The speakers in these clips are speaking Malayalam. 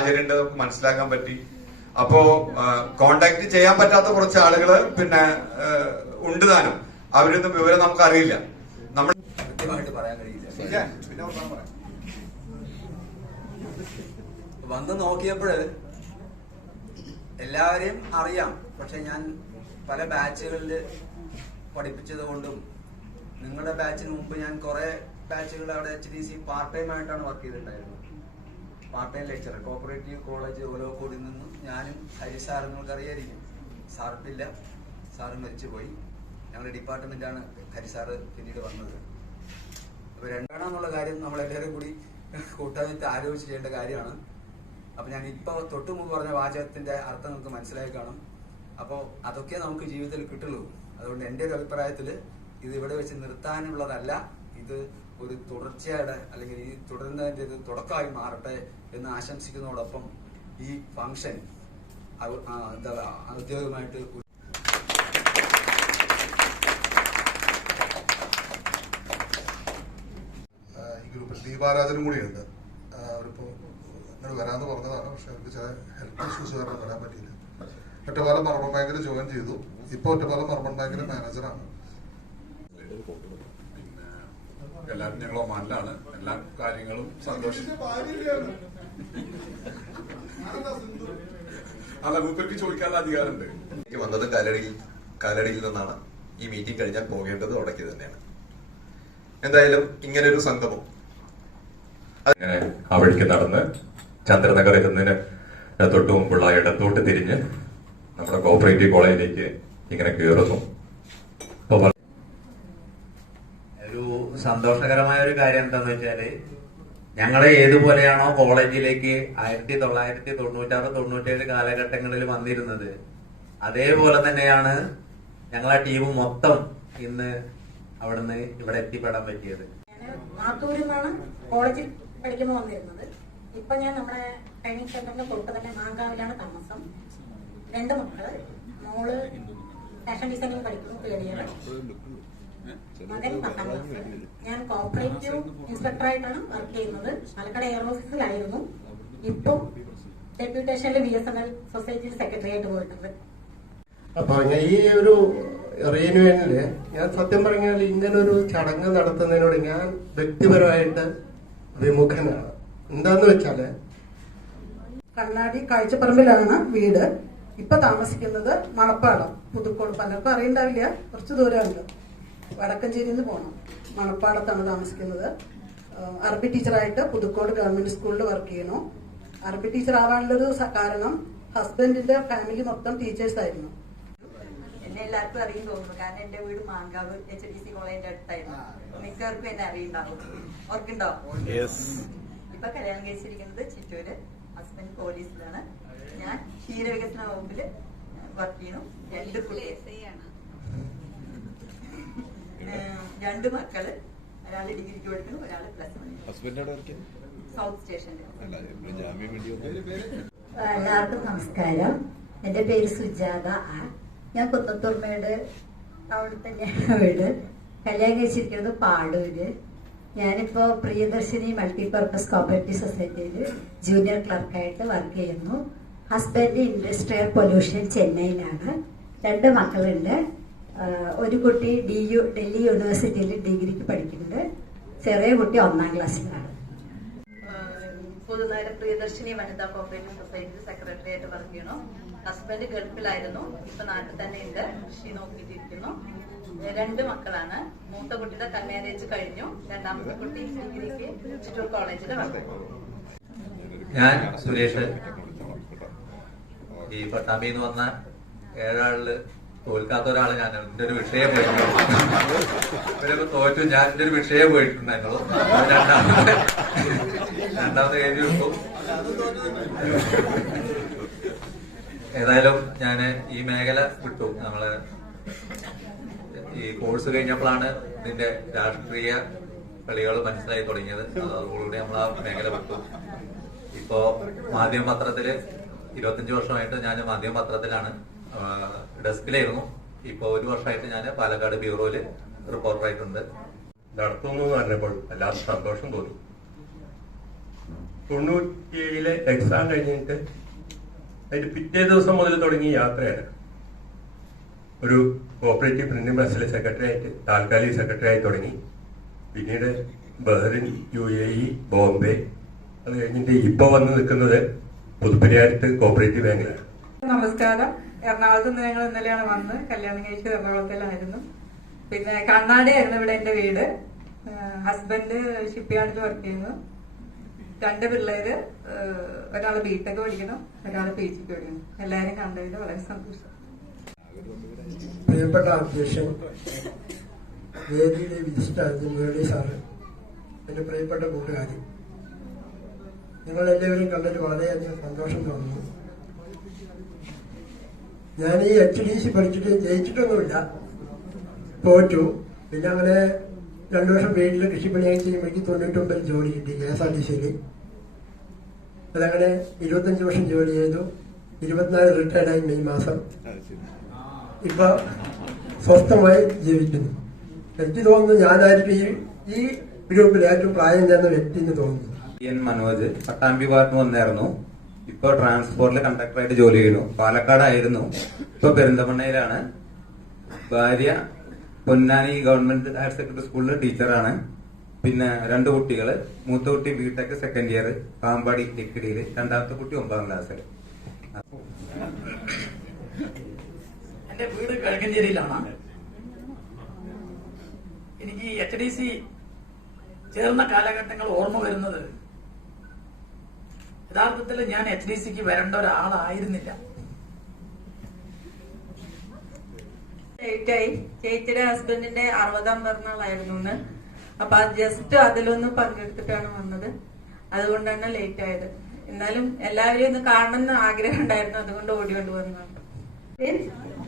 സാഹചര്യം ഉണ്ട് മനസ്സിലാക്കാൻ പറ്റി. അപ്പോ കോണ്ടാക്ട് ചെയ്യാൻ പറ്റാത്ത കുറച്ച് ആളുകള് പിന്നെ ഉണ്ട് താനും. അവരൊന്നും വിവരം നമുക്ക് അറിയില്ല. നമ്മൾ കൃത്യമായിട്ട് പറയാൻ കഴിയില്ല. വന്ന് നോക്കിയപ്പോൾ എല്ലാവരെയും അറിയാം. പക്ഷെ ഞാൻ പല ബാച്ചുകളിൽ പഠിപ്പിച്ചത് കൊണ്ടും നിങ്ങളുടെ ബാച്ചിന് മുമ്പ് ഞാൻ കുറെ ബാച്ചുകൾ അവിടെ HDC പാർട്ട് ടൈം ആയിട്ടാണ് വർക്ക് ചെയ്തിട്ടുണ്ടായിരുന്നത്. Part time lecture cooperative college ഓലോക്കോടിൽ നിന്നും ഞാനും ഹരിസാർ നിങ്ങൾക്ക് അറിയായിരിക്കും. സാറിട്ടില്ല, സാറ് മരിച്ചുപോയി. ഞങ്ങളുടെ ഡിപ്പാർട്ട്മെന്റാണ് ഹരിസാറ് പിന്നീട് വന്നത്. അപ്പൊ രണ്ടാണെന്നുള്ള കാര്യം നമ്മളെല്ലാവരും കൂടി കൂട്ടായിട്ട് ആലോചിച്ച് ചെയ്യേണ്ട കാര്യമാണ്. അപ്പൊ ഞാൻ ഇപ്പൊ തൊട്ടു മുമ്പ് പറഞ്ഞ വാചകത്തിന്റെ അർത്ഥം നമുക്ക് മനസ്സിലായി കാണും. അപ്പോൾ അതൊക്കെ നമുക്ക് ജീവിതത്തിൽ കിട്ടുള്ളൂ. അതുകൊണ്ട് എൻ്റെ ഒരു അഭിപ്രായത്തിൽ ഇത് ഇവിടെ വെച്ച് നിർത്താനുള്ളതല്ല. ഇത് ഒരു തുടർച്ചയുടെ അല്ലെങ്കിൽ ഈ തുടരുന്നതിന്റെ ഒരു തുടക്കമായി മാറട്ടെ എന്ന് ആശംസിക്കുന്നതോടൊപ്പം ഈ ഫംഗ്ഷൻ ഔദ്യോഗികമായിട്ട് ഈ ഗ്രൂപ്പിൽ ദീപാരാധനും കൂടിയുണ്ട്. അവരിപ്പോ ഇങ്ങോട്ട് വരാമെന്ന് പറഞ്ഞതാണ്. പക്ഷെ അവർക്ക് ചില ഹെൽത്ത് ഇഷ്യൂസ് കാരണം വരാൻ പറ്റിയില്ല. ഒറ്റപ്പാലം അർബൻ ബാങ്കിൽ ജോയിൻ ചെയ്തു. ഇപ്പൊ ഒറ്റപ്പാലം അർബൻ ബാങ്കിലെ മാനേജറാണ്. പിന്നെ എല്ലാവരും ഞങ്ങൾ ഒമാനിലാണ്. എല്ലാ കാര്യങ്ങളും സന്തോഷം. അല്ല, മൂപ്പർക്ക് ചോദിക്കാനുള്ള അധികാരമുണ്ട്. എനിക്ക് വന്നത് കാലടിയിൽ നിന്നാണ്. ഈ മീറ്റിംഗ് കഴിഞ്ഞാൽ പോകേണ്ടത് ഉടക്കി തന്നെയാണ്. എന്തായാലും ഇങ്ങനൊരു സംഗമം അങ്ങനെ ആ വഴിക്ക് നടന്ന് ചന്ദ്രനഗർ എത്തുന്നതിന് തൊട്ട് മുമ്പുള്ള ഇടത്തോട്ട് തിരിഞ്ഞ് നമ്മുടെ കോപ്പറേറ്റീവ് കോളേജിലേക്ക് ഇങ്ങനെ കയറുന്നു. ഒരു സന്തോഷകരമായ ഒരു കാര്യം എന്താന്ന് വെച്ചാല് ഞങ്ങളെ ഏതുപോലെയാണോ കോളേജിലേക്ക് 1996-97 കാലഘട്ടങ്ങളിൽ വന്നിരുന്നത്, അതേപോലെ തന്നെയാണ് ഞങ്ങളെ ടീം മൊത്തം ഇന്ന് അവിടുന്ന് ഇവിടെ എത്തിപ്പെടാൻ പറ്റിയത്. മാത്തൂരിൽ നിന്നാണ് കോളേജിൽ പഠിക്കുമ്പോൾ വന്നിരുന്നത്. ഇപ്പൊ ഞാൻ നമ്മുടെ ട്രെയിനിങ് സെന്ററിന്റെ തൊട്ട് തന്നെ മാങ്കാവിലാണ് താമസം. 2 മക്കള്. മോള് ഫാഷൻ ഡിസൈനിങ് പഠിക്കുന്നു, തേർഡ് ഇയർ. മകൻ 10ാം ക്ലാസ്. ഞാൻ കോപ്പറേറ്റീവ് ഇൻസ്പെക്ടറായിട്ടാണ് വർക്ക് ചെയ്യുന്നത്. പാലക്കാട് എയർ ഓഫീസിലായിരുന്നു. ഇപ്പം ഡെപ്യൂട്ടേഷനിൽ BSNL സൊസൈറ്റി സെക്രട്ടറി ആയിട്ട് പോയിട്ടുണ്ട്. അപ്പൊ ഈ ഒരു റീയൂണിയനില് ഞാൻ സത്യം പറഞ്ഞാൽ ഇങ്ങനൊരു ചടങ്ങ് നടത്തുന്നതിനോട് ഞാൻ വ്യക്തിപരമായിട്ട് വിമുഖനാണ്. എന്താന്ന് വെച്ചാല് കണ്ണാടി കാഴ്ചപ്പറമ്പിലാണ് വീട്. ഇപ്പൊ താമസിക്കുന്നത് മണപ്പാടം, പുതുക്കോട്. പലർക്കും അറിയണ്ടാവില്ല, കുറച്ച് ദൂരമുണ്ട്. വടക്കഞ്ചേരിയിൽ നിന്ന് പോകണം. മണപ്പാടത്താണ് താമസിക്കുന്നത്. അറബി ടീച്ചറായിട്ട് പുതുക്കോട് ഗവൺമെന്റ് സ്കൂളിൽ വർക്ക് ചെയ്യണു. അറബി ടീച്ചർ ആവാനുള്ളൊരു കാരണം ഹസ്ബൻഡിന്റെ ഫാമിലി മൊത്തം ടീച്ചേഴ്സ് ആയിരുന്നു. എന്നെ എല്ലാവർക്കും അറിയും തോന്നുന്നു. കാരണം എന്റെ വീട് മാങ്കാവ് HDC കോളേജിന്റെ അടുത്തായിരുന്നു. മിക്കവർക്കും എന്നെ അറിയുണ്ടാവും. ഓർക്കുണ്ടോ? ഇപ്പൊ കല്യാണം കഴിച്ചിരിക്കുന്നത് ചിറ്റൂര്. ഹസ്ബൻഡ് പോലീസിലാണ്. ഞാൻ ക്ഷീരവികസന വകുപ്പില് വർക്ക് ചെയ്യുന്നു. 2 മക്കള്. ഒരാള് ഡിഗ്രിക്ക് പഠിക്കുന്നു, ഒരാള് +1. സൗത്ത് സ്റ്റേഷനിൽ. എല്ലാവർക്കും നമസ്കാരം. എന്റെ പേര് സുജാത. ഞാൻ കുന്നത്തൂർമേട് അവിടെ തന്നെയാണ് വീട്. കല്യാണം കഴിച്ചിരിക്കുന്നത് പാടൂര്. ഞാനിപ്പോ പ്രിയദർശിനി മൾട്ടിപർപ്പസ് കോപ്പറേറ്റീവ് സൊസൈറ്റിയിൽ ജൂനിയർ ക്ലർക്കായിട്ട് വർക്ക് ചെയ്യുന്നു. ഹസ്ബൻഡ് ഇൻഡസ്ട്രിയൽ പൊല്യൂഷൻ ചെന്നൈയിലാണ്. 2 മക്കളുണ്ട്. ഒരു കുട്ടി ഡൽഹി യൂണിവേഴ്സിറ്റിയിൽ ഡിഗ്രിക്ക് പഠിക്കുന്നുണ്ട്. ചെറിയ കുട്ടി 1ാം ക്ലാസ്സിലാണ്. പുതുതായി പ്രിയദർശിനി വനിതാ കോപ്പറേറ്റീവ് സൊസൈറ്റി സെക്രട്ടറി ആയിട്ട് വർക്ക് ചെയ്യണു. ഹസ്ബൻഡ് ഗൾഫിലായിരുന്നു. ഇപ്പൊ നാട്ടിൽ തന്നെ ഉണ്ട്. കൃഷി നോക്കിയിട്ടിരിക്കുന്നു. 2 മക്കളാണ്. മൂത്ത കുട്ടിയുടെ കല്യാണം കഴിഞ്ഞു. 2ാമത്തെ കുട്ടി ഡിഗ്രിക്ക് ചിറ്റൂർ കോളേജിൽ വർക്ക്. ഞാൻ സുരേഷ്. ഈ പട്ടാമ്പിന്ന് വന്ന 7 ആളില് തോൽക്കാത്ത ഒരാള് ഞാൻ. എന്റെ ഒരു വിഷയം പോയിട്ടുണ്ടോ ഇവരൊക്കെ തോറ്റു. ഞാൻ എന്റെ ഒരു വിഷയം പോയിട്ടുണ്ടായിരുന്നു. രണ്ടാമത് എഴുതി വെക്കും. ഏതായാലും ഞാന് ഈ മേഖല വിട്ടു. നമ്മള് ഈ കോഴ്സ് കഴിഞ്ഞപ്പോഴാണ് ഇതിന്റെ രാഷ്ട്രീയ കളികൾ മനസ്സിലായി തുടങ്ങിയത്. അതോടുകൂടി നമ്മൾ ആ മേഖല വിട്ടു. ഇപ്പോ മാധ്യമപത്രത്തില് 25 വർഷമായിട്ട് ഞാൻ മാധ്യമപത്രത്തിലാണ് ഡെസ്കിലായിരുന്നു. ഇപ്പൊ 1 വർഷമായിട്ട് ഞാൻ പാലക്കാട് ബ്യൂറോയില് റിപ്പോർട്ടറായിട്ടുണ്ട്. നടത്തുന്നു എന്ന് പറഞ്ഞപ്പോൾ എല്ലാവർക്കും സന്തോഷം തോന്നി. 97 എക്സാം കഴിഞ്ഞിട്ട് അതിന്റെ പിറ്റേ ദിവസം മുതൽ തുടങ്ങിയ യാത്രയാണ്. ഒരു കോപ്പറേറ്റീവ് പ്രിന്റിംഗ് പ്രസ്സിലെ സെക്രട്ടറി ആയിട്ട്, താൽക്കാലിക സെക്രട്ടറി ആയി തുടങ്ങി. പിന്നീട് ബഹ്റിൻ, UAE, ബോംബെ, അത് കഴിഞ്ഞിട്ട് ഇപ്പൊ വന്ന് നിൽക്കുന്നത് പുതുപ്പരിയാരത്ത് കോപ്പറേറ്റീവ് ബാങ്കിലാണ്. നമസ്കാരം. എറണാകുളത്ത് നിന്ന് ഞങ്ങൾ ഇന്നലെയാണ് വന്ന്, കല്യാണം കഴിച്ചത് എറണാകുളത്തിലായിരുന്നു. പിന്നെ കണ്ണാടിയായിരുന്നു ഇവിടെ എന്റെ വീട്. ഹസ്ബൻഡ് ഷിപ്പ് യാർഡിൽ വർക്ക് ചെയ്യുന്നു. 2 പിള്ളേര്, ഒരാള് BTech പഠിക്കണം, ഒരാള് PG പഠിക്കണം. എല്ലാരും കണ്ടതിൽ വളരെ സന്തോഷം. പ്രിയപ്പെട്ട അധ്യക്ഷൻ, വേദിയിലെ വിശിഷ്ടാതിഥി മുരളി സാറ്, എന്റെ പ്രിയപ്പെട്ട കൂട്ടുകാരി, നിങ്ങളെല്ലാവരും കണ്ടിട്ട് വളരെയധികം സന്തോഷം തോന്നുന്നു. ഞാൻ ഈ HDC പഠിച്ചിട്ട് ജയിച്ചിട്ടൊന്നുമില്ല, തോറ്റു. പിന്നെ അങ്ങനെ 2 വർഷം വീട്ടിൽ കൃഷിപ്പണിയായി ചെയ്യുമ്പോഴേക്ക് 99 ജോലി കിട്ടി KSRTCയിൽ. അതങ്ങനെ 25 വർഷം ജോലി ചെയ്തു. 24 റിട്ടയർഡായി മെയ് മാസം. ഇപ്പൊ സ്വസ്ഥമായി ജീവിക്കുന്നു. എനിക്ക് തോന്നുന്നു ഞാനായിരിക്കും ഈ ഗ്രൂപ്പിൽ ഏറ്റവും പ്രായം ചെന്ന വ്യക്തി എന്ന് തോന്നുന്നു. മനോജ് പട്ടാമ്പി ഭാഗത്ത് വന്നായിരുന്നു. ഇപ്പൊ ട്രാൻസ്പോർട്ടിലെ കണ്ടക്ടറായിട്ട് ജോലി ചെയ്യുന്നു. പാലക്കാടായിരുന്നു, ഇപ്പൊ പെരിന്തമണ്ണയിലാണ്. ഭാര്യ പൊന്നാനി ഗവൺമെന്റ് ഹയർ സെക്കൻഡറി സ്കൂളിൽ ടീച്ചറാണ്. പിന്നെ 2 കുട്ടികള്. മൂത്ത കുട്ടി BTech സെക്കൻഡ് ഇയർ പാമ്പാടി ഡിഗ്രിയില്, രണ്ടാമത്തെ കുട്ടി 9ാം ക്ലാസ്സിൽ. എന്റെ വീട് കിഴക്കഞ്ചേരിയിലാണ്. എനിക്ക് HDC ചേർന്ന കാലഘട്ടങ്ങൾ ഓർമ്മ വരുന്നത്, യഥാർത്ഥത്തിൽ ഞാൻ HDCക്ക് വരേണ്ട ഒരാളായിരുന്നില്ല. ലേറ്റായി. ചേച്ചിയുടെ ഹസ്ബൻഡിന്റെ 60ാം പിറന്നാളായിരുന്നു ഇന്ന്. അപ്പൊ ജസ്റ്റ് അതിലൊന്ന് പങ്കെടുത്തിട്ടാണ് വന്നത്. അതുകൊണ്ടാണ് ലേറ്റ് ആയത്. എന്നാലും എല്ലാവരെയും ഒന്ന് കാണണമെന്ന് ആഗ്രഹം ഉണ്ടായിരുന്നു, അതുകൊണ്ട് ഓടിക്കൊണ്ട് വന്നതാണ്.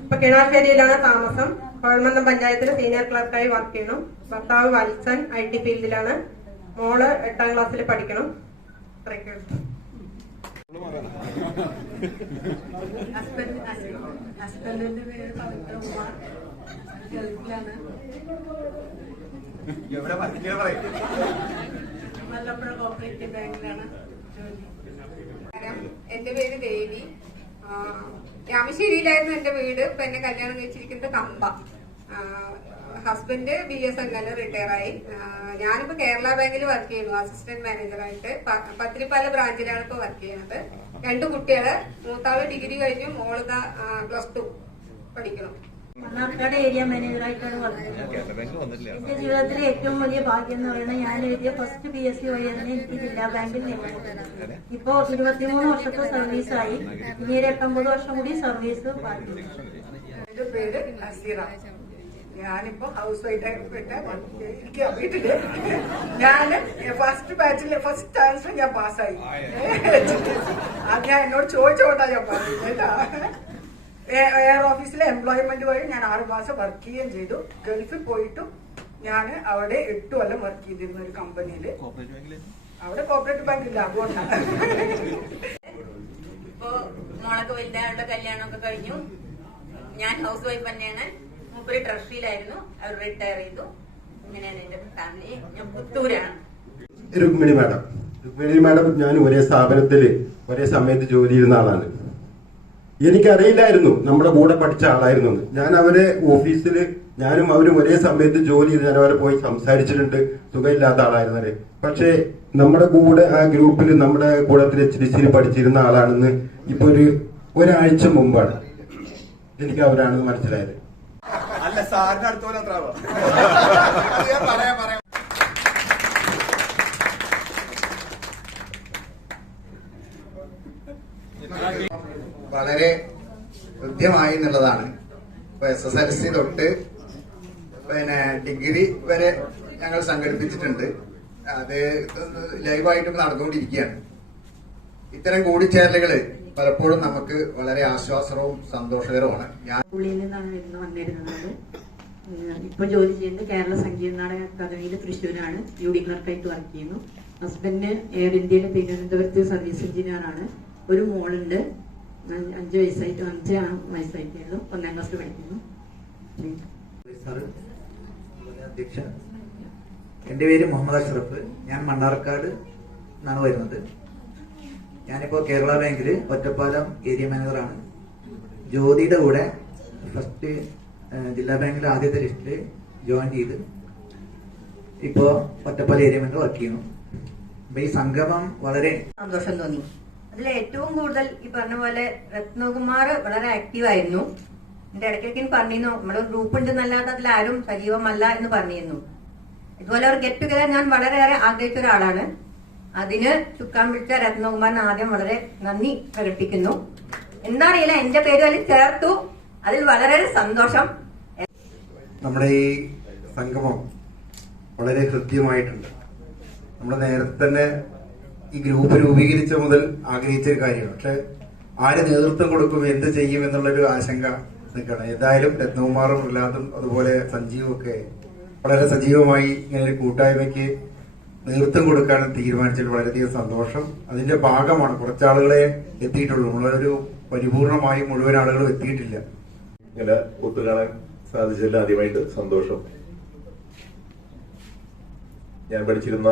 ഇപ്പൊ കിണാശ്ശേരിയിലാണ് താമസം. കോഴമന്നം പഞ്ചായത്തിൽ സീനിയർ ക്ലർക്കായി വർക്ക് ചെയ്യുന്നു. ഭർത്താവ് വത്സൻ IT ഫീൽഡിലാണ്. മോള് 8ാം ക്ലാസ്സിൽ പഠിക്കണം. ഹസ്ബൻഡിന്റെ പേര് പവിത്രകുമാർ, ഗൾഫിലാണ്. മലപ്പുഴ കോപ്പറേറ്റീവ് ബാങ്കിലാണ് ജോലി. എന്റെ പേര് ദേവി. രാമശ്ശേരിയിലായിരുന്നു എന്റെ വീട്. ഇപ്പൊ എന്നെ കല്യാണം കഴിച്ചിരിക്കുന്നത് കമ്പ. Husband BSNL റിട്ടയറായി. ഞാനിപ്പോ കേരള ബാങ്കിൽ വർക്ക് ചെയ്യുന്നു, അസിസ്റ്റന്റ് മാനേജറായിട്ട്. പത്തിരിപ്പാല ബ്രാഞ്ചിലാണ് ഇപ്പൊ വർക്ക് ചെയ്യുന്നത്. 2 കുട്ടികള്. മൂത്താള് ഡിഗ്രി കഴിഞ്ഞു, മോളിതാ +2 പഠിക്കണം. മണ്ണാർക്കാട് ഏരിയ മാനേജറായിട്ടാണ് വർക്ക് ചെയ്യുന്നത്. എന്റെ ജീവിതത്തിലെ ഏറ്റവും വലിയ ഭാഗ്യം എന്ന് പറയുന്നത്, ഞാൻ എഴുതിയ ഫസ്റ്റ് PSC വഴി തന്നെ എനിക്ക് ജില്ലാ ബാങ്കിൽ നിയമിച്ചത്. ഇപ്പോ 23 വർഷത്തെ സർവീസായി. ഇനി 8-9 വർഷം കൂടി സർവീസ് ബാക്കി. എന്റെ പേര് നസീറ. ഞാനിപ്പോ ഹൗസ് വൈഫായിട്ട് വീട്ടില്. ഞാന് ഫസ്റ്റ് ബാച്ചിലെ ഫസ്റ്റ് ആൻസർ ഞാൻ പാസ്സായി. അത് ഞാൻ എന്നോട് ചോദിച്ചോണ്ടാ ഞാൻ പറഞ്ഞു കേട്ടാ. എയർ ഓഫീസിലെ എംപ്ലോയ്മെന്റ് വഴി ഞാൻ 6 മാസം വർക്ക് ചെയ്യുകയും ചെയ്തു. ഗൾഫിൽ പോയിട്ടും ഞാൻ അവിടെ 8 കൊല്ലം വർക്ക് ചെയ്തിരുന്ന ഒരു കമ്പനിയില്. അവിടെ കോപ്പറേറ്റീവ് ബാങ്ക് ഇല്ല, അതുകൊണ്ടാണ്. ഇപ്പോ മോളൊക്കെ വലുതായുള്ള കല്യാണമൊക്കെ കഴിഞ്ഞു. ഞാൻ ഹൗസ് വൈഫ് തന്നെയാണ്. മൂപ്പര് ട്രഷറിയിലായിരുന്നു, അവർ റിട്ടയർ ചെയ്തു. ഇങ്ങനെയാണ് എന്റെ ഫാമിലി. ഞാൻ പുത്തൂരാണ്. രുക്മിണി മാഡം ഞാൻ ഒരേ സ്ഥാപനത്തിൽ ഒരേ സമയത്ത് ജോലി ചെയ്യുന്ന ആളാണ്. എനിക്കറിയില്ലായിരുന്നു നമ്മുടെ കൂടെ പഠിച്ച ആളായിരുന്നു. ഞാൻ അവരെ ഓഫീസിൽ, ഞാനും അവരും ഒരേ സമയത്ത് ജോലി ചെയ്ത് ഞാൻ അവരെ പോയി സംസാരിച്ചിട്ടുണ്ട്. സുഖമില്ലാത്ത ആളായിരുന്നത്. പക്ഷേ നമ്മുടെ കൂടെ ആ ഗ്രൂപ്പിൽ നമ്മുടെ കൂടത്തിൽ HDCയിൽ പഠിച്ചിരുന്ന ആളാണെന്ന് ഇപ്പൊ ഒരാഴ്ച മുമ്പാണ് എനിക്ക് അവരാണെന്ന് മനസ്സിലായത്. അല്ല, സാറിന്റെ അടുത്ത പോലെ അത്ര വളരെ കൃത്യമായി എന്നുള്ളതാണ്. ഇപ്പൊ SSLC തൊട്ട് പിന്നെ ഡിഗ്രി വരെ ഞങ്ങൾ സംഘടിപ്പിച്ചിട്ടുണ്ട്. അത് ലൈവായിട്ടും നടന്നുകൊണ്ടിരിക്കുകയാണ്. ഇത്തരം കൂടിച്ചേരലുകള് പലപ്പോഴും നമുക്ക് വളരെ ആശ്വാസവും സന്തോഷകരവുമാണ്. ഞാൻ സ്കൂളിൽ നിന്നാണ് വന്നിരുന്നത്. ഇപ്പൊ ജോലി ചെയ്യുന്നത് കേരള സംഗീത നാടക അക്കാദമിയിൽ തൃശ്ശൂരാണ്. UD ക്ലർക്കായിട്ട് വർക്ക് ചെയ്യുന്നു. ഹസ്ബൻഡ് എയർ ഇന്ത്യയിലെ തിരുവനന്തപുരത്ത് സർവീസ് എഞ്ചിനീയറാണ്. ഒരു മോളുണ്ട്, 5 വയസ്സായിട്ടുള്ളൂ. 1ാം ക്ലാസ്സിൽ പഠിക്കുന്നു. അധ്യക്ഷ, എന്റെ പേര് മുഹമ്മദ് അഷ്റഫ്. ഞാൻ മണ്ണാർക്കാട് നിന്നാണ് വരുന്നത്. ഞാനിപ്പോൾ കേരള ബാങ്കിൽ ഒറ്റപ്പാലം ഏരിയ മാനേജറാണ്. ജ്യോതിയുടെ കൂടെ ഫസ്റ്റ് ജില്ലാ ബാങ്കിലെ ആദ്യത്തെ ലിസ്റ്റിൽ ജോയിൻ ചെയ്ത് ഇപ്പോൾ ഒറ്റപ്പാലം ഏരിയ മാനേജർ വർക്ക് ചെയ്യുന്നു. അപ്പൊ ഈ സംഗമം വളരെ സന്തോഷം തോന്നി. അതിൽ ഏറ്റവും കൂടുതൽ ഈ പറഞ്ഞ പോലെ രത്നകുമാർ വളരെ ആക്റ്റീവ് ആയിരുന്നു. എന്റെ ഇടയ്ക്കിടയ്ക്ക് പറഞ്ഞിരുന്നു നമ്മുടെ ഗ്രൂപ്പ് ഉണ്ടെന്നല്ലാതെ അതിൽ ആരും സജീവമല്ല എന്ന് പറഞ്ഞിരുന്നു. ഇതുപോലെ ഒരു ഗെറ്റ് ടുഗദർ ഞാൻ വളരെയേറെ ആഗ്രഹിച്ച ഒരാളാണ്. അതിന് ചുക്കാൻ പിടിച്ച രത്നകുമാറിന് ആദ്യം വളരെ നന്ദി പ്രകടിപ്പിക്കുന്നു. എന്താണെങ്കിലും എന്റെ പേര് അതിൽ ചേർത്തു, അതിൽ വളരെ സന്തോഷം. നമ്മുടെ ഈ സംഗമം വളരെ ഹൃദ്യമായിട്ടുണ്ട്. നമ്മൾ നേരത്തെ തന്നെ ഈ ഗ്രൂപ്പ് രൂപീകരിച്ച മുതൽ ആഗ്രഹിച്ച ഒരു കാര്യമാണ്. പക്ഷെ ആര് നേതൃത്വം കൊടുക്കും, എന്ത് ചെയ്യും എന്നുള്ളൊരു ആശങ്ക നിൽക്കണം. ഏതായാലും രത്നകുമാറും പ്രഹ്ലാദും അതുപോലെ സഞ്ജീവും ഒക്കെ വളരെ സജീവമായി ഇങ്ങനെ ഒരു കൂട്ടായ്മയ്ക്ക് നേതൃത്വം കൊടുക്കാൻ തീരുമാനിച്ചതിൽ വളരെയധികം സന്തോഷം. അതിന്റെ ഭാഗമാണ്. കുറച്ചാളുകളെ എത്തിയിട്ടുള്ളൂ. നമ്മളൊരു പരിപൂർണമായി മുഴുവൻ ആളുകളും എത്തിയിട്ടില്ല. ഇങ്ങനെ ഒത്തുകാണാൻ സാധിച്ചതിൽ ആദ്യമായിട്ട് സന്തോഷം. ഞാൻ പഠിച്ചിരുന്ന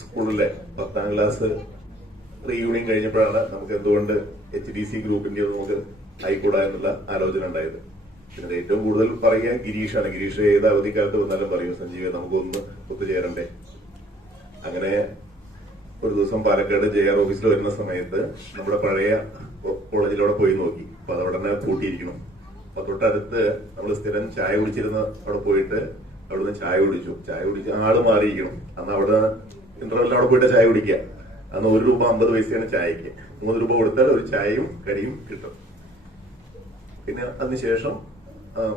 സ്കൂളിലെ 10ാം ക്ലാസ് റീയൂണിയൻ കഴിഞ്ഞപ്പോഴാണ് നമുക്ക് എന്തുകൊണ്ട് HDC ഗ്രൂപ്പിന്റെ നമുക്ക് ആയിക്കൂടാ എന്നുള്ള ആലോചന ഉണ്ടായത്. പിന്നെ ഏറ്റവും കൂടുതൽ പറയുക ഗിരീഷാണ്. ഗിരീഷ് ഏത് അവധിക്കാലത്ത് വന്നാലും പറയും, സഞ്ജീവ് നമുക്കൊന്ന് ഒത്തുചേരണ്ടേ. അങ്ങനെ ഒരു ദിവസം പാലക്കാട് JR ഓഫീസിൽ വരുന്ന സമയത്ത് നമ്മുടെ പഴയ കോളേജിലൂടെ പോയി നോക്കി. അപ്പൊ അതവിടെ തന്നെ പൂട്ടിയിരിക്കണം. അപ്പൊ തൊട്ടടുത്ത് നമ്മൾ സ്ഥിരം ചായ കുടിച്ചിരുന്ന അവിടെ പോയിട്ട് അവിടുന്ന് ചായ കുടിച്ച് ആള് മാറിയിരിക്കണം. അന്ന് അവിടെ ഇന്റർവെല്ലിൽ അവിടെ പോയിട്ട് ചായ കുടിക്കുക. അന്ന് ₹1.50 ചായക്ക്. 3 രൂപ കൊടുത്താൽ ഒരു ചായയും കറിയും കിട്ടും. പിന്നെ അതിനുശേഷം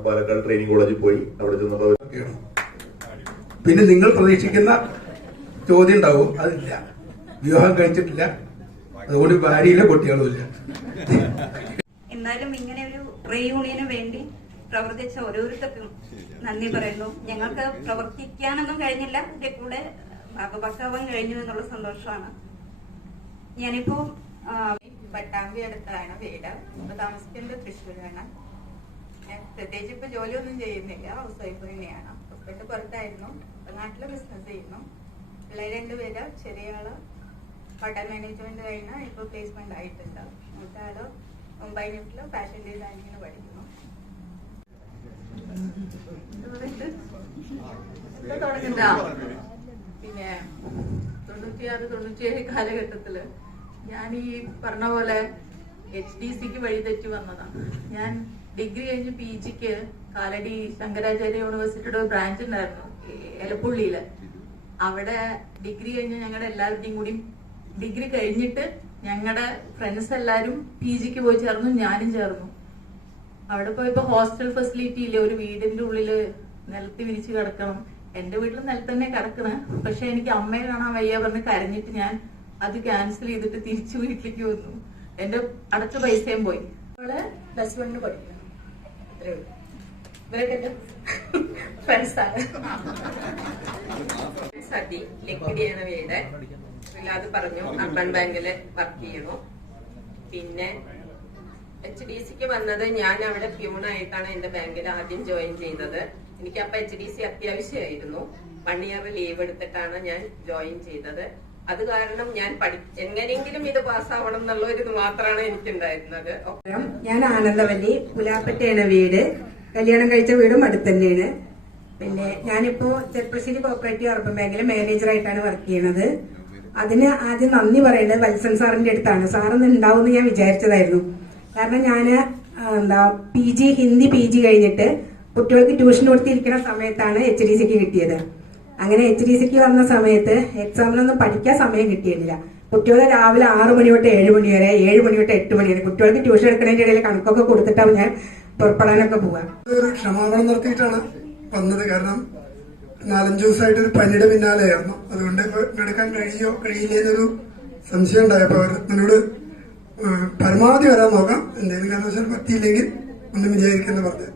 പാലക്കാട് ട്രെയിനിങ് കോളേജിൽ പോയി അവിടെ ചെന്നപ്പോൾ പിന്നെ നിങ്ങൾ പ്രതീക്ഷിക്കുന്ന ചോദ്യം ഉണ്ടാവും, അതില്ല. വിവാഹം കഴിച്ചിട്ടില്ല, അതുകൊണ്ട് ഭാര്യയിലെ കുട്ടികളുമില്ല. എന്നാലും ഇങ്ങനെ ഒരു റീയൂണിയന് വേണ്ടി പ്രവർത്തിച്ച ഓരോരുത്തർക്കും നന്ദി പറയുന്നു. ഞങ്ങൾക്ക് പ്രവർത്തിക്കാനൊന്നും കഴിഞ്ഞില്ല, എന്റെ കൂടെ ഭാഗഭാക്കാവാൻ കഴിഞ്ഞു എന്നുള്ള സന്തോഷമാണ്. ഞാനിപ്പോ പട്ടാമ്പി അടുത്താണ് വീട്. ഇപ്പൊ താമസിക്കുന്നത് തൃശ്ശൂരാണ്. പ്രത്യേകിച്ച് ഇപ്പൊ ജോലിയൊന്നും ചെയ്യുന്നില്ല, ഹൗസ് വൈഫ് തന്നെയാണ്. ഹസ്ബൻഡ് പുറത്തായിരുന്നു, നാട്ടില് ബിസിനസ് ചെയ്യുന്നു. പിള്ളേർ 2 പേര്. ചെറിയ ആള് ഹോട്ടൽ മാനേജ്മെന്റ് കഴിഞ്ഞ ഇപ്പൊ പ്ലേസ്മെന്റ് ആയിട്ടുണ്ട്. മൂത്താള് മുംബൈ നിഫ്റ്റില് ഫാഷൻ ഡിസൈനിങ്ങിന് പഠിക്കുന്നു. പിന്നെ 96-97 കാലഘട്ടത്തില് ഞാൻ ഈ പറഞ്ഞ പോലെ HDCക്ക് വഴിതെറ്റി വന്നതാണ്. ഞാൻ ഡിഗ്രി കഴിഞ്ഞ് PGക്ക് കാലടി ശങ്കരാചാര്യ യൂണിവേഴ്സിറ്റിയുടെ ഒരു ബ്രാഞ്ച് ഉണ്ടായിരുന്നു എലപ്പുള്ളിയില്. അവിടെ ഡിഗ്രി കഴിഞ്ഞ് ഞങ്ങളുടെ എല്ലാവരുടെയും കൂടി ഡിഗ്രി കഴിഞ്ഞിട്ട് ഞങ്ങളുടെ ഫ്രണ്ട്സ് എല്ലാവരും PGക്ക് പോയി ചേർന്നു, ഞാനും ചേർന്നു. അവിടെ പോയപ്പോ ഹോസ്റ്റൽ ഫെസിലിറ്റി ഇല്ല. ഒരു വീടിന്റെ ഉള്ളില് നിലത്ത് വിരിച്ച് കിടക്കണം. എന്റെ വീട്ടിൽ നിലത്ത് തന്നെ കിടക്കണേ. പക്ഷെ എനിക്ക് അമ്മയെ കാണാൻ വയ്യ പറഞ്ഞ് കരഞ്ഞിട്ട് ഞാൻ അത് ക്യാൻസൽ ചെയ്തിട്ട് തിരിച്ചു വീട്ടിലേക്ക് വന്നു. എന്റെ അടച്ച പൈസയും പോയി. +1 പഠിക്കണം. ഇവരൊക്കെ എന്റെ ഫ്രണ്ട്സാണ്. സതി ലക്കിടിയാണ് വീട്. അത് പറഞ്ഞു അർബൻ ബാങ്കില് വർക്ക് ചെയ്യണു. പിന്നെ HDCക്ക് വന്നത് ഞാൻ അവിടെ പ്യൂണായിട്ടാണ് എന്റെ ബാങ്കിൽ ആദ്യം ജോയിൻ ചെയ്തത്. എനിക്ക് അപ്പൊ HDC അത്യാവശ്യമായിരുന്നു. 1 ഇയർ ലീവ് എടുത്തിട്ടാണ് ഞാൻ ജോയിൻ ചെയ്തത്. അത് കാരണം ഞാൻ എങ്ങനെയെങ്കിലും ഇത് പാസ്സാവണം എന്നുള്ള ഒരു ഇത് മാത്രമാണ് എനിക്കുണ്ടായിരുന്നത്. ഞാൻ ആനന്ദവല്ലി, പുലാപ്പറ്റയാണ് വീട്. കല്യാണം കഴിച്ച വീടും അടുത്ത് തന്നെയാണ്. പിന്നെ ഞാനിപ്പോ ചെർപ്പശ്ശേരി കോപ്പറേറ്റീവ് അർബൻ ബാങ്കിലെ മാനേജറായിട്ടാണ് വർക്ക് ചെയ്യണത്. അതിന് ആദ്യം നന്ദി പറയേണ്ടത് വത്സൻ സാറിന്റെ അടുത്താണ്. സാറിന്ന് ഉണ്ടാവും ഞാൻ വിചാരിച്ചതായിരുന്നു. കാരണം ഞാന് PG ഹിന്ദി PG കഴിഞ്ഞിട്ട് കുട്ടികൾക്ക് ട്യൂഷൻ കൊടുത്തിരിക്കുന്ന സമയത്താണ് HDCക്ക് കിട്ടിയത്. അങ്ങനെ HDCക്ക് വന്ന സമയത്ത് എക്സാമിനൊന്നും പഠിക്കാൻ സമയം കിട്ടിയിട്ടില്ല. കുട്ടികളെ രാവിലെ 6 മണി തൊട്ട് 7 മണി വരെ, 7 മണി തൊട്ട് 8 മണി വരെ കുട്ടികൾക്ക് ട്യൂഷൻ എടുക്കുന്നതിന്റെ ഇടയിൽ കണക്കൊക്കെ കൊടുത്തിട്ടാണ് ഞാൻ പുറപ്പെടാനൊക്കെ പോവാ. ഒരു ക്ഷമാപണം നടത്തിയിട്ടാണ് വന്നത്. കാരണം 4-5 ദിവസമായിട്ട് ഒരു പനിയുടെ പിന്നാലെയായിരുന്നു. അതുകൊണ്ട് എടുക്കാൻ കഴിയില്ല എന്നൊരു സംശയം ഉണ്ടായപ്പോ എന്നോട് പരമാവധി വരാൻ നോക്കാം, എന്തെങ്കിലും കാരണവശാൽ പറ്റിയില്ലെങ്കിൽ ഒന്നും വിചാരിക്കുന്ന പറഞ്ഞു.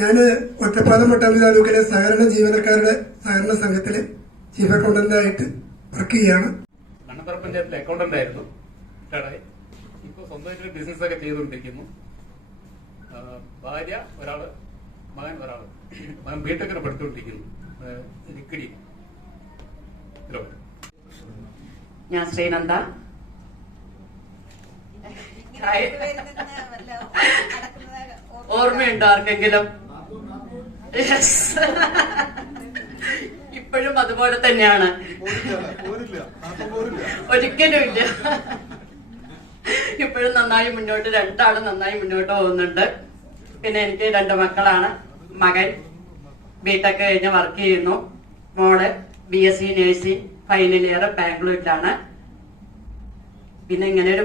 ഞാന് ഒറ്റപ്പാലം പട്ടാമ്പി താലൂക്കിലെ സഹകരണ ജീവനക്കാരുടെ സഹകരണ സംഘത്തിലെ ചീഫ് അക്കൗണ്ടന്റായിട്ട് വർക്ക് ചെയ്യാണ്. കണ്ണത്തറ പഞ്ചായത്തിലെ അക്കൗണ്ടന്റ് ആയിരുന്നു. ഇപ്പൊ സ്വന്തമായിട്ട് ബിസിനസ് ഒക്കെ ചെയ്തുകൊണ്ടിരിക്കുന്നു. ഭാര്യ ഒരാള്, മകൻ ഒരാള്. മകൻ ബിടെക്കിന് പഠിച്ചുകൊണ്ടിരിക്കുന്നു ലിക്കിടി. ഞാൻ ശ്രീനന്ദ. ഓർമ്മയുണ്ടോ ആർക്കെങ്കിലും? യെസ്, ഇപ്പോഴും അതുപോലെ തന്നെയാണ്, ഒരിക്കലും ഇല്ല. ഇപ്പോഴും നന്നായി മുന്നോട്ട്, രണ്ടാളും നന്നായി മുന്നോട്ട് പോകുന്നുണ്ട്. പിന്നെ എനിക്ക് 2 മക്കളാണ്. മകൻ ബിടെക് കഴിഞ്ഞ് വർക്ക് ചെയ്യുന്നു, മോള് BSc നഴ്സിംഗ് ഫൈനൽ ഇയർ ബാംഗ്ലൂരിലാണ്. പിന്നെ ഇങ്ങനെ ഒരു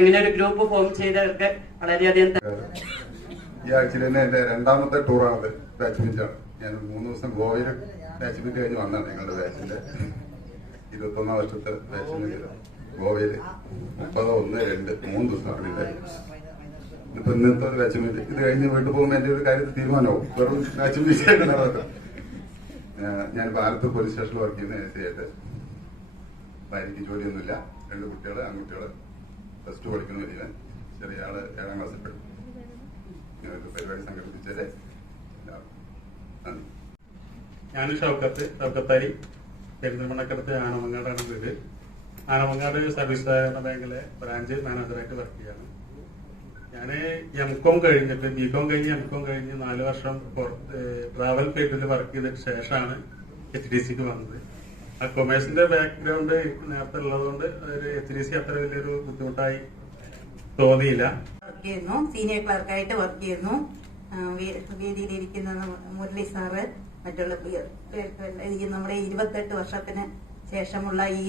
ഇങ്ങനെ ഒരു ഗ്രൂപ്പ് ഫോം ചെയ്തവർക്ക് വളരെയധികം ഈ ആഴ്ചയിൽ തന്നെ എന്റെ 2ാമത്തെ ടൂറാണത്. ബാച്ച്മെന്റാണ്. ഞാൻ 3 ദിവസം ഗോവയിൽ ബാച്ച്മെന്റ് കഴിഞ്ഞ് വന്നതാണ്. ഞങ്ങളുടെ ബാച്ചിന്റെ 21ാം വർഷത്തെ ബാച്ച്മെന്റ് ഗോവയില് 30-1-2-3 ദിവസമാണ് ഉണ്ടായിരുന്നത്. ഇപ്പൊ ഇന്നത്തെ ഒരു ബാച്ച്മെന്റ് ഇത് കഴിഞ്ഞ് വീട്ടിൽ പോകുമ്പോൾ എന്റെ ഒരു കാര്യത്തിൽ തീരുമാനമാവും. വെറും ബാച്ച്മെന്റ് ആയിട്ട് നടക്കും. ഞാൻ ആലത്തൂർ പോലീസ് സ്റ്റേഷനിൽ വർക്ക് ചെയ്യുന്ന ആയിട്ട്. ഭാര്യയ്ക്ക് ജോലിയൊന്നുമില്ല. 2 കുട്ടികള്, ആൺകുട്ടികള്, +2 പഠിക്കുന്ന വരിക. ചെറിയ ആള് 7ാം ക്ലാസ്സിൽ പഠിക്കും. പരിപാടി സംഘടിപ്പിച്ചതേ. ഞാൻ ഷൗക്കത്താരി, പെരിന്തൽമണ്ണക്കടുത്ത് ആനമങ്ങാടാണ് വീട്. ആനമങ്ങാട് സർവീസ് സഹകരണ ബാങ്കിലെ ബ്രാഞ്ച് മാനേജറായിട്ട് വർക്ക് ചെയ്യാണ്. ഞാൻ M.Com കഴിഞ്ഞിട്ട് B.Com കഴിഞ്ഞ് M.Com കഴിഞ്ഞ് 4 വർഷം ട്രാവൽ ഫീൽഡിൽ വർക്ക് ചെയ്തതിന് ശേഷമാണ് HDCക്ക് വന്നത്. ആ കൊമേഴ്സിന്റെ ബാക്ക്ഗ്രൗണ്ട് നേരത്തെ ഉള്ളതുകൊണ്ട് HDC അത്ര വലിയൊരു ബുദ്ധിമുട്ടായി തോന്നിയില്ല. വർക്ക് ചെയ്യുന്നു, സീനിയർ ക്ലർക്കായിട്ട് വർക്ക് ചെയ്യുന്നു. വേദിയിലിരിക്കുന്ന മുരളി സാറ്, മറ്റുള്ള നമ്മുടെ 28 വർഷത്തിന് ശേഷമുള്ള ഈ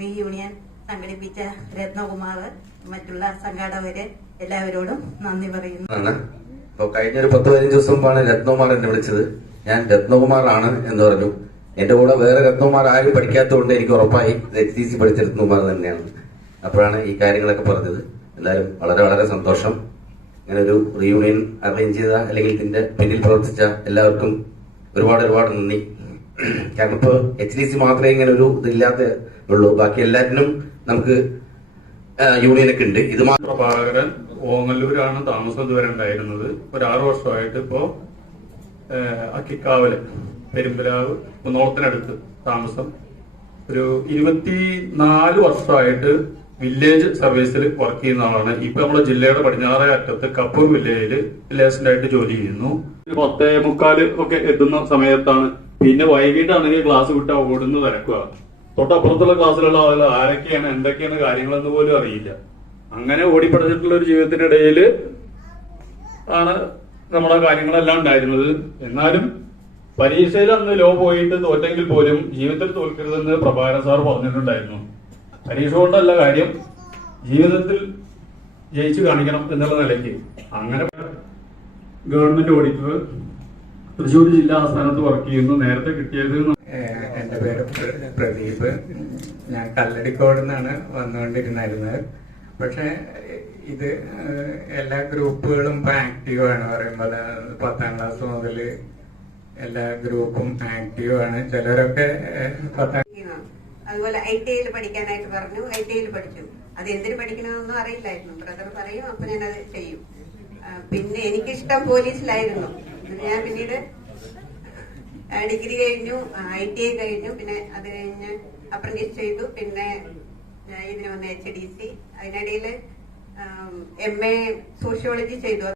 റീയൂണിയൻ സംഘടിപ്പിച്ച രത്നകുമാർ, മറ്റുള്ള സംഘാടകര് എല്ലാവരോടും നന്ദി പറയുന്നു. കഴിഞ്ഞൊരു 10-15 ദിവസം മുമ്പാണ് രത്നകുമാർ എന്നെ വിളിച്ചത്. ഞാൻ രത്നകുമാർ ആണ് എന്ന് പറഞ്ഞു. എന്റെ കൂടെ വേറെ രത്നകുമാർ ആരും പഠിക്കാത്തതുകൊണ്ട് എനിക്ക് ഉറപ്പായി HDC പഠിച്ച രത്നകുമാർ തന്നെയാണ്. അപ്പോഴാണ് ഈ കാര്യങ്ങളൊക്കെ പറഞ്ഞത്. എന്തായാലും വളരെ വളരെ സന്തോഷം. ഇങ്ങനെ ഒരു റീയൂണിയൻ അറേഞ്ച് ചെയ്ത അല്ലെങ്കിൽ ഇതിന്റെ പിന്നിൽ പ്രവർത്തിച്ച എല്ലാവർക്കും ഒരുപാട് നന്ദി. കാരണം ഇപ്പോൾ HDC മാത്രമേ ഇങ്ങനെ ഒരു ഇതില്ലാത്ത ഉള്ളൂ. ബാക്കി എല്ലാത്തിനും നമുക്ക് യൂണിയനൊക്കെ ഉണ്ട്. ഇത് പ്രഭാകരൻ ഓങ്ങല്ലൂരാണ് താമസം ഇതുവരെ ഉണ്ടായിരുന്നത്. ഒരു 6 വർഷമായിട്ട് ഇപ്പോ അക്കിക്കാവല് പെരുമ്പലാവ് കുന്നോളത്തിനടുത്ത് താമസം. ഒരു 24 വർഷമായിട്ട് വില്ലേജ് സർവീസിൽ വർക്ക് ചെയ്യുന്ന ആളാണ്. ഇപ്പൊ നമ്മുടെ ജില്ലയുടെ പടിഞ്ഞാറേ അറ്റത്ത് കപ്പൂർ വില്ലേജിൽ വില്ലേജന്റ് ആയിട്ട് ജോലി ചെയ്യുന്നു. 10:45 ഒക്കെ എത്തുന്ന സമയത്താണ്. പിന്നെ വൈകിട്ടാണെങ്കിൽ ക്ലാസ് വിട്ട് ഓടുന്ന തിരക്കുക. തൊട്ടപ്പുറത്തുള്ള ക്ലാസ്സിലുള്ള ആളുകൾ ആരൊക്കെയാണ് എന്തൊക്കെയാണ് കാര്യങ്ങളെന്ന് പോലും അറിയില്ല. അങ്ങനെ ഓടിപ്പടച്ചിട്ടുള്ള ഒരു ജീവിതത്തിനിടയിൽ ആണ് നമ്മുടെ കാര്യങ്ങളെല്ലാം ഉണ്ടായിരുന്നത്. എന്നാലും പരീക്ഷയിൽ അന്ന് ലോ പോയിട്ട് തോറ്റെങ്കിൽ പോലും ജീവിതത്തിൽ തോൽക്കരുതെന്ന് പ്രഭാകരൻ സാർ പറഞ്ഞിട്ടുണ്ടായിരുന്നു. പരീക്ഷ കൊണ്ടല്ല കാര്യം, ജീവിതത്തിൽ ജയിച്ചു കാണിക്കണം എന്നുള്ള നിലയ്ക്ക്. അങ്ങനെ ഗവൺമെന്റ് ഓഡിറ്റർ തൃശ്ശൂർ ജില്ലാ ആസ്ഥാനത്ത് വർക്ക് ചെയ്യുന്നു. നേരത്തെ കിട്ടിയത് എന്റെ പേര് പ്രദീപ്. ഞാൻ കല്ലടിക്കോട് നിന്നാണ് വന്നുകൊണ്ടിരുന്നത്. പക്ഷെ ഇത് എല്ലാ ഗ്രൂപ്പുകളും ഇപ്പൊ ആക്റ്റീവാണ്. പറയുമ്പോൾ 10ാം ക്ലാസ് മുതൽ എല്ലാ ഗ്രൂപ്പും ആക്റ്റീവാണ്. ചിലരൊക്കെ അതുപോലെ ITIയിൽ പഠിക്കാനായിട്ട് പറഞ്ഞു. ITIയിൽ പഠിച്ചു. അത് എന്തിനു പഠിക്കണമെന്നൊന്നും അറിയില്ലായിരുന്നു. ബ്രദർ പറയും, അപ്പൊ ഞാനത് ചെയ്യും. പിന്നെ എനിക്കിഷ്ടം പോലീസിലായിരുന്നു. ഞാൻ പിന്നീട് ഡിഗ്രി കഴിഞ്ഞു, ITI കഴിഞ്ഞു. പിന്നെ അത് കഴിഞ്ഞ് അപ്രന്റീസ് ചെയ്തു. പിന്നെ ഇതിന് വന്ന HDC. അതിനിടയിൽ MA സോഷ്യോളജി ചെയ്തു.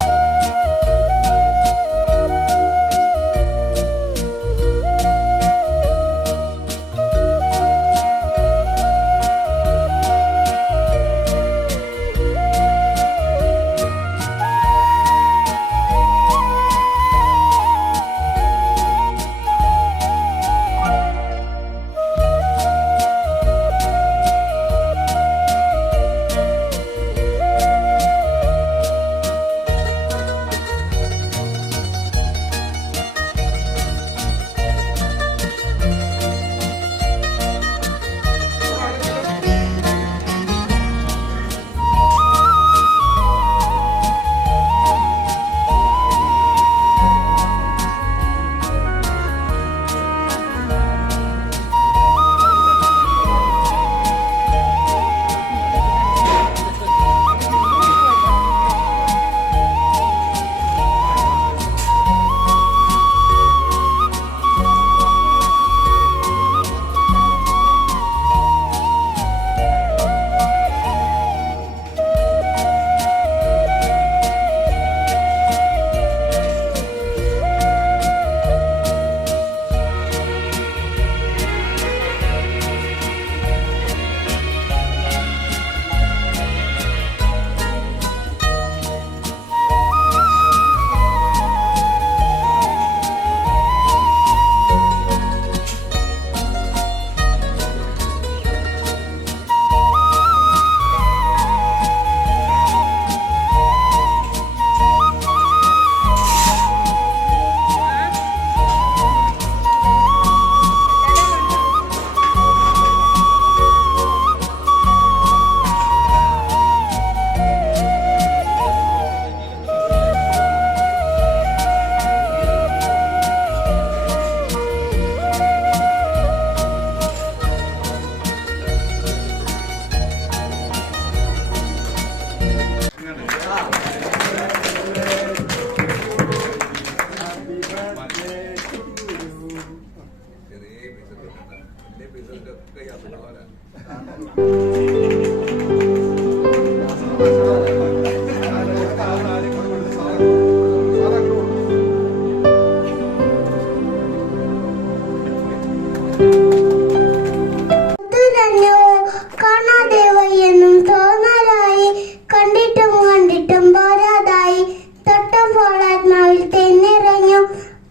കാണാതെ വയ്യെന്നും തോന്നലായി, കണ്ടിട്ടും കണ്ടിട്ടും പോരാതായി, തൊട്ടപ്പോൾ ആത്മാവിൽ തെന്നിറങ്ങു,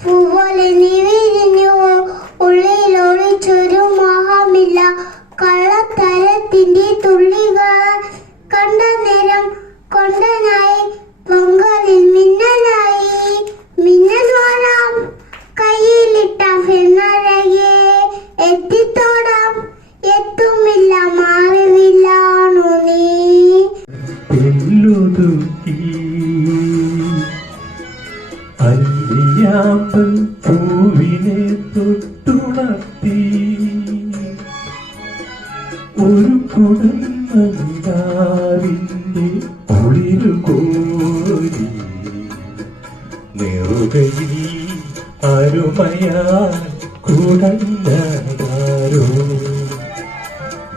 പൂപോലെ നീ വിരിഞ്ഞു, ഉള്ളിൽ ഒളിച്ചൊരു മോഹമില്ല, കള്ളത്തരത്തിന്റെ തുള്ളികൾ കണ്ട നേരം കൊണ്ടനായി, പൊങ്കലിൽ മിന്നലായി, മിന്നൽ വരാം കയ്യിലിട്ട പെണ്ണഴകെ, എത്തിത്തോടാം എത്തുമില്ല മാറിവില്ലാണു നീ. തെല്ലൊതുക്കി അല്ലിയാമ്പൽ പൂവിനെ തൊട്ടുണർത്തി, ഒരു കുടുംബിന്റെ ഒളിരു കോരി, നെറുകയിൽ അരുമയാൽ കുടഞ്ഞാരോ,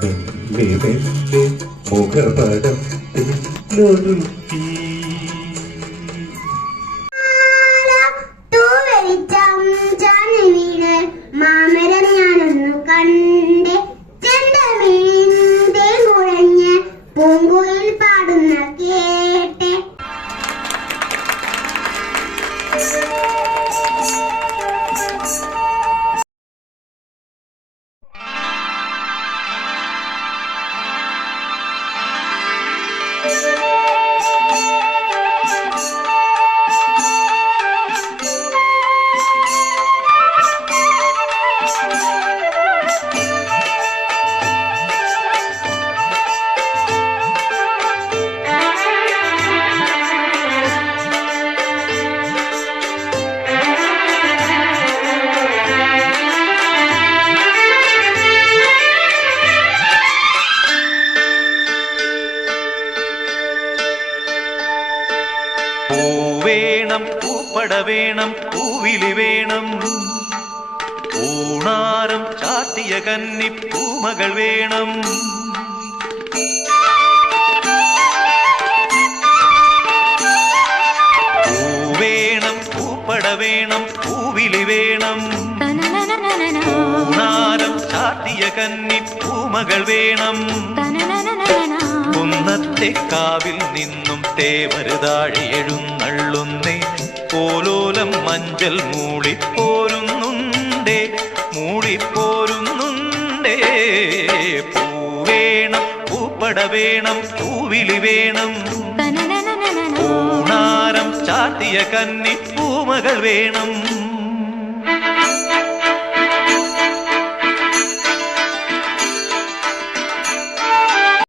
മെല്ലെ മെല്ലെ മുഖപടം തെല്ലൊതുക്കി. തൂവെളിച്ചം ചാഞ്ഞു വീണ് മാമരം ഞാനൊന്നു കണ്ടേ, ചെണ്ടമീൻ്റെ കുഴഞ്ഞ് പൂങ്കുയിൽ പാടുന്ന കേട്ടെ. പൂവേണം പൂപ്പട വേണം പൂവിലി വേണം, ഊണാരം ചാത്തിയ കന്നി പൂമകൾ വേണം. പൂവേണം പൂപ്പട വേണം പൂവിലി വേണം, ഊണാരം ചാത്തിയ കന്നി പൂമകൾ വേണം. കുന്നത്തെ കാവിൽ നിന്നും തേവരുതാഴെ എഴുന്നള്ളുന്നേ, പോലോലം മഞ്ചൽ മൂളിപ്പോരുന്നുണ്ടേ, മൂളിപ്പോരുന്നുണ്ടേ. പൂവേണം പൂപ്പട വേണം പൂവിലി വേണം, ഊണാരം ചാത്തിയ കന്നി പൂമകൾ വേണം.